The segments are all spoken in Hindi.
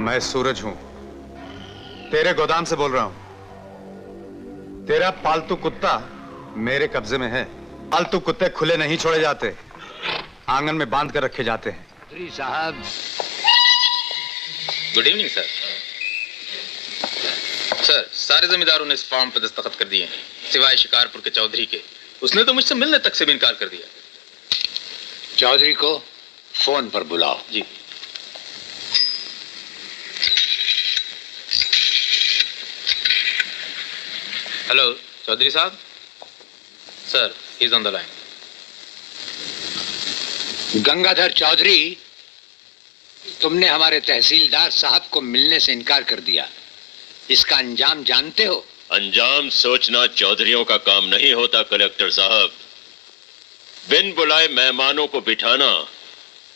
मैं सूरज हूं, तेरे गोदाम से बोल रहा हूं। तेरा पालतू कुत्ता मेरे कब्जे में है। पालतू कुत्ते खुले नहीं छोड़े जाते, आंगन में बांध कर रखे जाते हैं। चौधरी साहब। Good evening sir. सर, सारे जमींदारों ने इस फॉर्म पर दस्तखत कर दिए हैं, सिवाय शिकारपुर के चौधरी के। उसने तो मुझसे मिलने तक से भी इनकार कर दिया। चौधरी को फोन पर बुलाओ। जी। हेलो चौधरी साहब। Sir, he is on the line. Gangadhar Chaudhary, तुमने हमारे तहसीलदार साहब को मिलने से इनकार कर दिया। इसका अंजाम जानते हो? अंजाम सोचना चौधरियों का काम नहीं होता कलेक्टर साहब। बिन बुलाए मेहमानों को बिठाना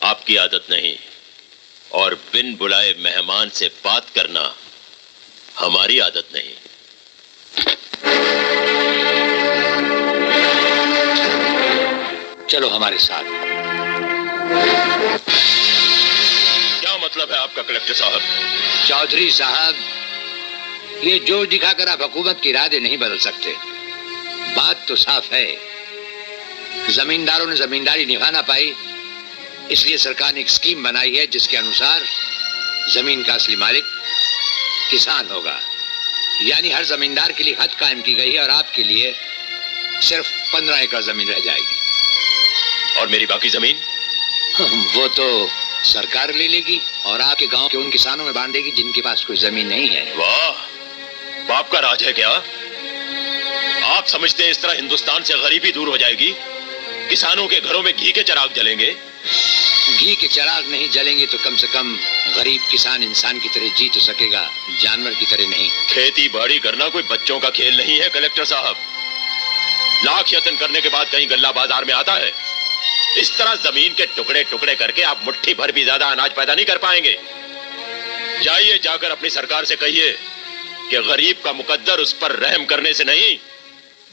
आपकी आदत नहीं, और बिन बुलाए मेहमान से बात करना हमारी आदत नहीं। चलो हमारे साथ। क्या मतलब है आपका कलेक्टर साहब? चौधरी साहब, ये जोर दिखाकर आप हुकूमत के इरादे नहीं बदल सकते। बात तो साफ है, जमींदारों ने जमींदारी निभा ना पाई, इसलिए सरकार ने एक स्कीम बनाई है जिसके अनुसार जमीन का असली मालिक किसान होगा। यानी हर जमींदार के लिए हद कायम की गई है और आपके लिए सिर्फ 15 एकड़ जमीन रह जाएगी। और मेरी बाकी जमीन? वो तो सरकार ले लेगी और आपके गांव के उन किसानों में बांट देगी जिनके पास कोई जमीन नहीं है। वाह, बाप का राज है क्या? आप समझते हैं इस तरह हिंदुस्तान से गरीबी दूर हो जाएगी? किसानों के घरों में घी के चिराग जलेंगे? घी के चिराग नहीं जलेंगे तो कम से कम गरीब किसान इंसान की तरह जी तो सकेगा, जानवर की तरह नहीं। खेती बाड़ी करना कोई बच्चों का खेल नहीं है कलेक्टर साहब। लाख यत्न करने के बाद कहीं गल्ला बाजार में आता है? इस तरह जमीन के टुकड़े टुकड़े करके आप मुट्ठी भर भी ज्यादा अनाज पैदा नहीं कर पाएंगे। जाइए, जाकर अपनी सरकार से कहिए कि गरीब का मुकद्दर उस पर रहम करने से नहीं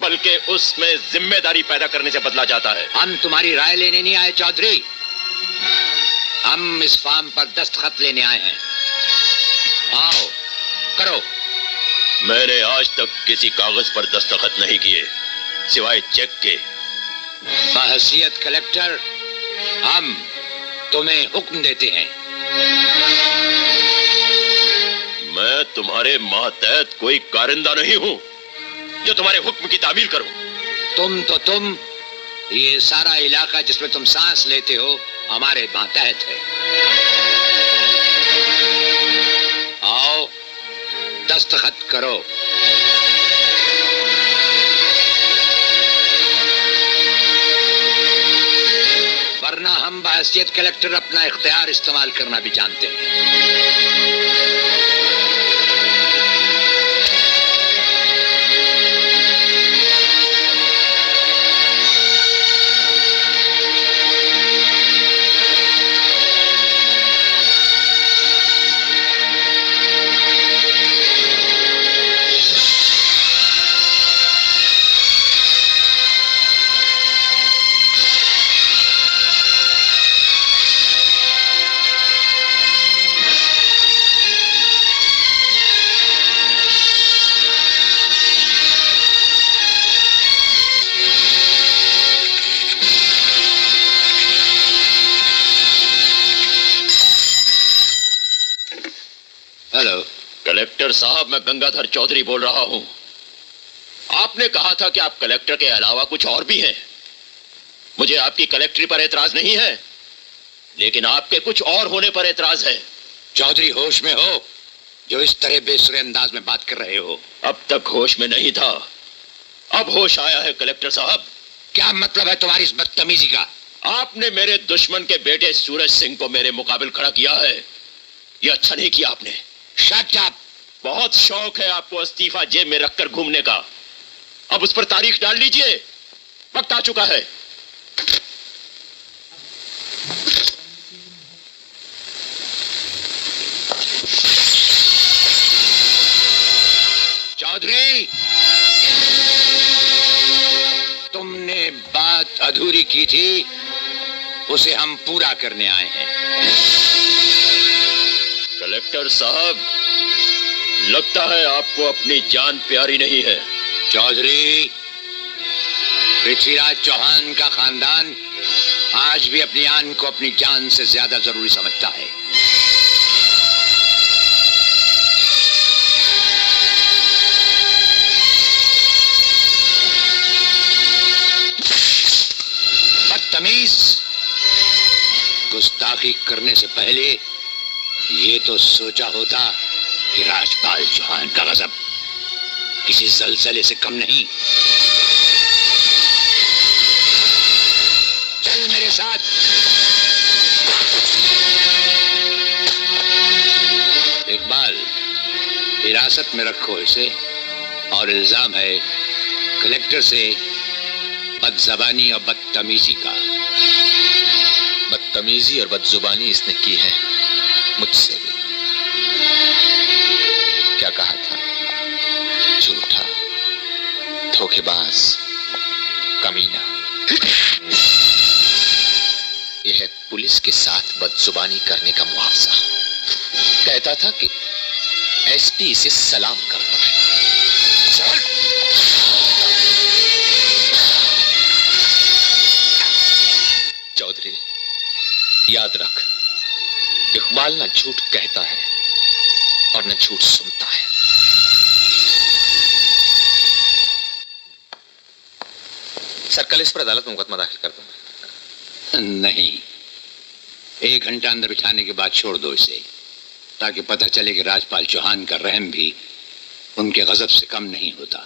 बल्कि उसमें जिम्मेदारी पैदा करने से बदला जाता है। हम तुम्हारी राय लेने नहीं आए चौधरी, हम इस फार्म पर दस्तखत लेने आए हैं। आओ करो। मैंने आज तक किसी कागज पर दस्तखत नहीं किए सिवाय चेक के। बहैसियत कलेक्टर हम तुम्हें हुक्म देते हैं। मैं तुम्हारे मातहत कोई कारिंदा नहीं हूं जो तुम्हारे हुक्म की तामील करूं। तुम ये सारा इलाका जिसमें तुम सांस लेते हो हमारे मातहत है। आओ दस्तखत करो। वरना हम बहैसियत कलेक्टर अपना इख्तियार इस्तेमाल करना भी जानते हैं। कलेक्टर साहब, मैं गंगाधर चौधरी बोल रहा हूं। आपने कहा था कि आप कलेक्टर के अलावा कुछ और भी हैं। मुझे आपकी कलेक्टरी पर एतराज नहीं है, लेकिन आपके कुछ और होने पर एतराज है। चौधरी होश में हो जो इस तरह बेसुरे अंदाज में बात कर रहे हो? अब तक होश में नहीं था, अब होश आया है कलेक्टर साहब। क्या मतलब है तुम्हारी इस बदतमीजी का? आपने मेरे दुश्मन के बेटे सूरज सिंह को मेरे मुकाबिल खड़ा किया है। यह अच्छा नहीं किया आपने। Shut up. बहुत शौक है आपको इस्तीफा जेब में रखकर घूमने का। अब उस पर तारीख डाल लीजिए, वक्त आ चुका है। चौधरी, तुमने बात अधूरी की थी, उसे हम पूरा करने आए हैं। कलेक्टर साहब, लगता है आपको अपनी जान प्यारी नहीं है। चौधरी, पृथ्वीराज चौहान का खानदान आज भी अपनी आन को अपनी जान से ज्यादा जरूरी समझता है। बदतमीज, गुस्ताखी करने से पहले ये तो सोचा होता कि राजपाल चौहान का गजब किसी जलजले से कम नहीं। चल मेरे साथ। इकबाल, हिरासत में रखो इसे, और इल्जाम है कलेक्टर से बदजबानी और बदतमीजी का। बदतमीजी और बदजुबानी इसने की है मुझसे भी। क्या कहा था? झूठा, धोखेबाज, कमीना। यह है पुलिस के साथ बदजुबानी करने का मुआवजा। कहता था कि एसपी इसे सलाम करता है। चल। चौधरी, याद रख, इकबाल ना झूठ कहता है और न झूठ सुनता है। सर, कल इस पर अदालत में मुकदमा दाखिल कर दूंगा। नहीं, 1 घंटा अंदर बिठाने के बाद छोड़ दो इसे, ताकि पता चले कि राजपाल चौहान का रहम भी उनके गजब से कम नहीं होता।